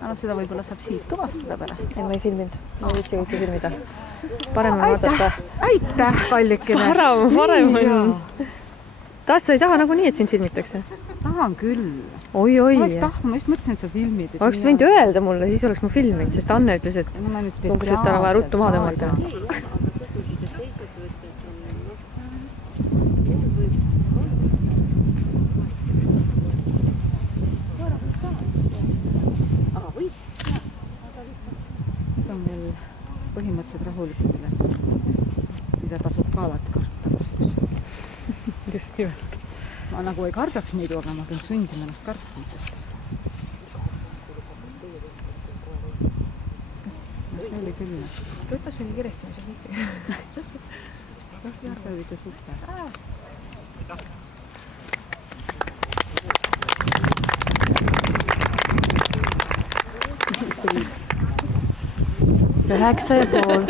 Aga seda võib-olla saab siit tuvastada pärast. Ei, ma ei filminud. Ma ei viitsi kõike filmida. Parem on vaadata. Aitäh, kallikene! Parem on. Sa ei taha nagu nii, et sind filmitakse? Tahan küll. Oi. Oleks tahtnud, ma just mõtlesin, et sa filmid. Oleks võinud öelda mulle, siis oleks ma filminud, sest Anne ütles, et umbes, et tal on vaja ruttu maha tõmmata. Need on veel põhimõtteliselt rahulikud üles, mida tasub ka alati karta. Just nimelt. Ma nagu ei kardaks niidu, aga ma pean sundima ennast kartmisest. See oli küll. Võta see nii kiresti, mis sa võtid. See oli ikka super. Üheksa ja pool.